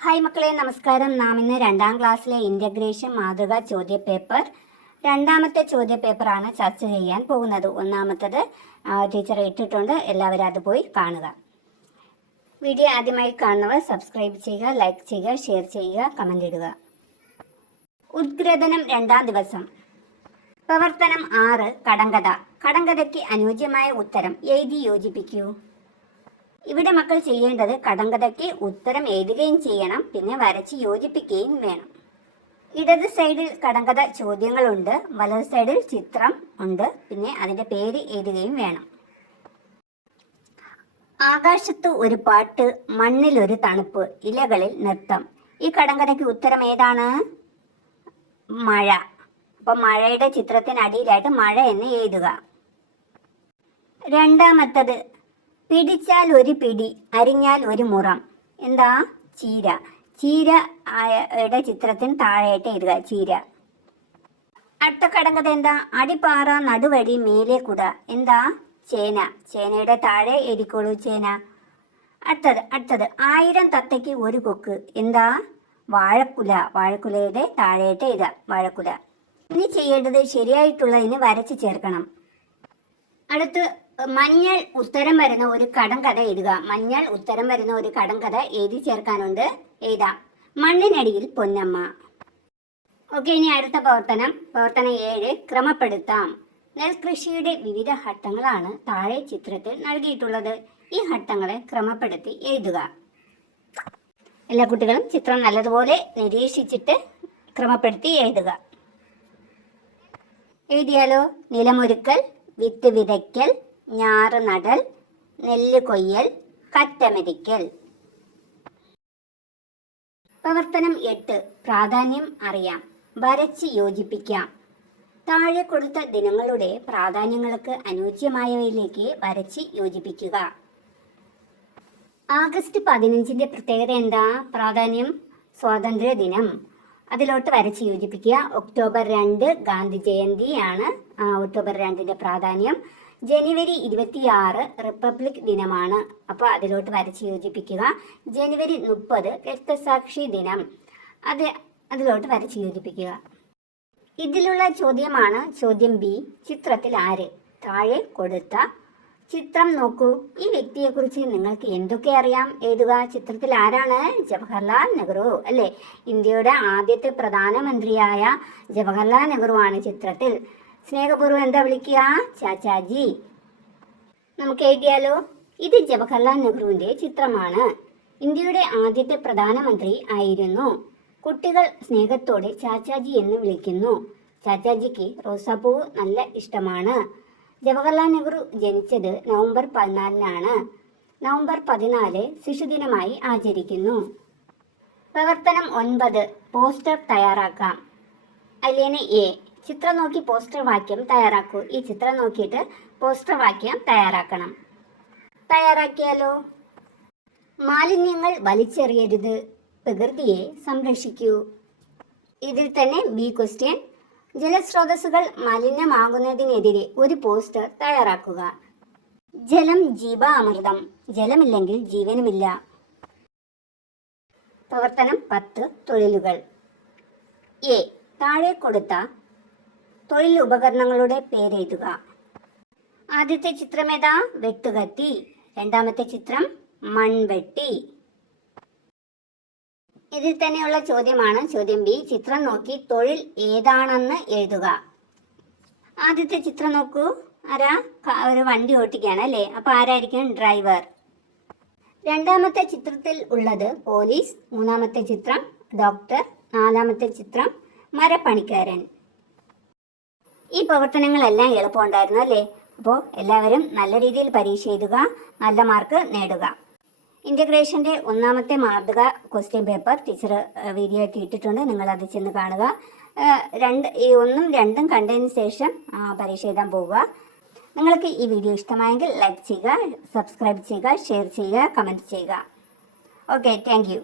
Hi മക്കളെ, നമസ്കാരം. നാം ഇന്ന് 2ാം ക്ലാസ്സിലെ ഇൻ്റഗ്രേഷൻ മാതൃക ചോദ്യപേപ്പർ രണ്ടാമത്തെ ചോദ്യപേപ്പറാണ് ചർച്ച ചെയ്യാൻ പോകുന്നത്. ഒന്നാമത്തത് ടീച്ചർ ഇട്ടിട്ടുണ്ട്, എല്ലാവരും അത് പോയി കാണുക. വീഡിയോ ആദ്യമായി കാണുന്നവർ സബ്സ്ക്രൈബ് ചെയ്യുക, ലൈക്ക് ചെയ്യുക, ഷെയർ ചെയ്യുക, കമൻ്റ് ഇടുക. ഉദ്ഗ്രഥനം 2ാം ദിവസം. പ്രവർത്തനം 6 കടങ്കഥ. കടങ്കഥയ്ക്ക് അനുയോജ്യമായ ഉത്തരം എഴുതി യോജിപ്പിക്കൂ. ഇവിടെ മക്കൾ ചെയ്യേണ്ടത് കടങ്കഥയ്ക്ക് ഉത്തരം എഴുതുകയും ചെയ്യണം, പിന്നെ വരച്ച് യോജിപ്പിക്കുകയും വേണം. ഇടത് സൈഡിൽ കടങ്കഥ ചോദ്യങ്ങളുണ്ട്, വലത് സൈഡിൽ ചിത്രം ഉണ്ട്, പിന്നെ അതിൻ്റെ പേര് എഴുതുകയും വേണം. ആകാശത്ത് ഒരു പാട്ട്, മണ്ണിൽ ഒരു തണുപ്പ്, ഇലകളിൽ നൃത്തം. ഈ കടങ്കഥയ്ക്ക് ഉത്തരം ഏതാണ്? മഴ. അപ്പം മഴയുടെ ചിത്രത്തിനടിയിലായിട്ട് മഴ എന്ന് എഴുതുക. രണ്ടാമത്തത് പിടിച്ചാൽ ഒരു പിടി, അരിഞ്ഞാൽ ഒരു മുറം. എന്താ? ചീര. ചീരയുടെ ചിത്രത്തിന് താഴെയായിട്ട് എഴുതുക, ചീര. അടുത്ത കടങ്കഥ എന്താ? അടിപ്പാറ, നടുവഴി, മേലെ കുട. എന്താ? ചേന. ചേനയുടെ താഴെ എഴുതിക്കോളൂ, ചേന. അടുത്തത് 1000 തത്തയ്ക്ക് ഒരു കൊക്ക്. എന്താ? വാഴക്കുല. വാഴക്കുലയുടെ താഴെയായിട്ട് എഴുതുക, വാഴക്കുല. ഇനി ചെയ്യേണ്ടത് ശരിയായിട്ടുള്ളതിന് വരച്ച് ചേർക്കണം. അടുത്ത് മഞ്ഞൾ ഉത്തരം വരുന്ന ഒരു കടങ്കഥ എഴുതുക. മഞ്ഞൾ ഉത്തരം വരുന്ന ഒരു കടങ്കഥ എഴുതി ചേർക്കാനുണ്ട്, എഴുതാം. മണ്ണിനടിയിൽ പൊന്നമ്മ. ഓക്കെ, ഇനി അടുത്ത പ്രവർത്തനം 7 ക്രമപ്പെടുത്താം. നെൽകൃഷിയുടെ വിവിധ ഘട്ടങ്ങളാണ് താഴെ ചിത്രത്തിൽ നൽകിയിട്ടുള്ളത്. ഈ ഘട്ടങ്ങളെ ക്രമപ്പെടുത്തി എഴുതുക. എല്ലാ കുട്ടികളും ചിത്രം നല്ലതുപോലെ നിരീക്ഷിച്ചിട്ട് ക്രമപ്പെടുത്തി എഴുതുക. എഴുതിയാലോ? നിലമൊരുക്കൽ, വിത്ത് വിതയ്ക്കൽ, ഞാറ് നടൽ, നെല്ല് കൊയ്യൽ, കറ്റമെതിക്കൽ. പ്രവർത്തനം 8 പ്രാധാന്യം അറിയാം. വരച്ച് യോജിപ്പിക്കാം. താഴെ കൊടുത്ത ദിനങ്ങളുടെ പ്രാധാന്യങ്ങൾക്ക് അനുയോജ്യമായവയിലേക്ക് വരച്ച് യോജിപ്പിക്കുക. ആഗസ്റ്റ് 15ന്റെ പ്രത്യേകത എന്താ? പ്രാധാന്യം സ്വാതന്ത്ര്യ ദിനം. അതിലോട്ട് വരച്ച് യോജിപ്പിക്കുക. ഒക്ടോബർ 2 ഗാന്ധി ജയന്തിയാണ്. ഒക്ടോബർ 2ന്റെ പ്രാധാന്യം. ജനുവരി 26 റിപ്പബ്ലിക് ദിനമാണ്. അപ്പോൾ അതിലോട്ട് വരച്ച് യോജിപ്പിക്കുക. ജനുവരി 30 രക്തസാക്ഷി ദിനം. അതിലോട്ട് വരച്ച് യോജിപ്പിക്കുക. ഇതിലുള്ള ചോദ്യമാണ് ചോദ്യം ബി. ചിത്രത്തിൽ ആര്? താഴെ കൊടുത്ത ചിത്രം നോക്കൂ. ഈ വ്യക്തിയെക്കുറിച്ച് നിങ്ങൾക്ക് എന്തൊക്കെ അറിയാം? എഴുതുക. ചിത്രത്തിൽ ആരാണ്? ജവഹർലാൽ നെഹ്റു അല്ലേ? ഇന്ത്യയുടെ ആദ്യത്തെ പ്രധാനമന്ത്രിയായ ജവഹർലാൽ നെഹ്റു ആണ് ചിത്രത്തിൽ. സ്നേഹപൂർവ്വം എന്താ വിളിക്കുക? ചാച്ചാജി. നമുക്ക് എഴുതിയാലോ? ഇത് ജവഹർലാൽ നെഹ്റുവിന്റെ ചിത്രമാണ്. ഇന്ത്യയുടെ ആദ്യത്തെ പ്രധാനമന്ത്രി ആയിരുന്നു. കുട്ടികൾ സ്നേഹത്തോടെ ചാച്ചാജി എന്ന് വിളിക്കുന്നു. ചാച്ചാജിക്ക് റോസാപ്പൂ നല്ല ഇഷ്ടമാണ്. ജവഹർലാൽ നെഹ്റു ജനിച്ചത് നവംബർ 14-നാണ്. നവംബർ 14 ശിശുദിനമായി ആചരിക്കുന്നു. പ്രവർത്തനം 9 പോസ്റ്റർ തയ്യാറാക്കാം. അല്ലേന് എ. ചിത്രം നോക്കി പോസ്റ്റർ വാക്യം തയ്യാറാക്കൂ. ഈ ചിത്രം നോക്കിയിട്ട് പോസ്റ്റർ വാക്യം തയ്യാറാക്കണം. തയ്യാറാക്കിയാലോ? മാലിന്യങ്ങൾ വലിച്ചെറിയരുത്, പ്രകൃതിയെ സംരക്ഷിക്കൂ. ഇതിൽ തന്നെ ബി ക്വസ്റ്റ്യൻ. ജലസ്രോതസ്സുകൾ മലിനമാകുന്നതിനെതിരെ ഒരു പോസ്റ്റർ തയ്യാറാക്കുക. ജലം ജീവാമൃതം, ജലമില്ലെങ്കിൽ ജീവനുമില്ല. പ്രവർത്തനം 10 തൊഴിലുകൾ. എ. താഴെ കൊടുത്ത തൊഴിൽ ഉപകരണങ്ങളുടെ പേരെഴുതുക. ആദ്യത്തെ ചിത്രം ഏതാ? വെട്ടുകത്തി. രണ്ടാമത്തെ ചിത്രം മൺവെട്ടി. ഇതിൽ തന്നെയുള്ള ചോദ്യമാണ് ചോദ്യം ബി. ചിത്രം നോക്കി തൊഴിൽ ഏതാണെന്ന് എഴുതുക. ആദ്യത്തെ ചിത്രം നോക്കൂ. ആരാ? ഒരു വണ്ടി ഓട്ടിക്കുകയാണ് അല്ലേ? അപ്പൊ ആരായിരിക്കും? ഡ്രൈവർ. രണ്ടാമത്തെ ചിത്രത്തിൽ ഉള്ളത് പോലീസ്. മൂന്നാമത്തെ ചിത്രം ഡോക്ടർ. നാലാമത്തെ ചിത്രം മരപ്പണിക്കാരൻ. ഈ പ്രവർത്തനങ്ങളെല്ലാം എളുപ്പമുണ്ടായിരുന്നു അല്ലേ? അപ്പോൾ എല്ലാവരും നല്ല രീതിയിൽ പരീക്ഷ എഴുതുക, നല്ല മാർക്ക് നേടുക. ഇൻ്റഗ്രേഷൻ്റെ ഒന്നാമത്തെ മാതൃക ക്വസ്റ്റ്യൻ പേപ്പർ ടീച്ചർ വീഡിയോ ആയിട്ട് ഇട്ടിട്ടുണ്ട്, നിങ്ങളത് ചെന്ന് കാണുക. 1ഉം 2ഉം കണ്ടതിന് ശേഷം പരീക്ഷ എഴുതാൻ പോവുക. നിങ്ങൾക്ക് ഈ വീഡിയോ ഇഷ്ടമായെങ്കിൽ ലൈക്ക് ചെയ്യുക, സബ്സ്ക്രൈബ് ചെയ്യുക, ഷെയർ ചെയ്യുക, കമൻറ്റ് ചെയ്യുക. Okay, thank you.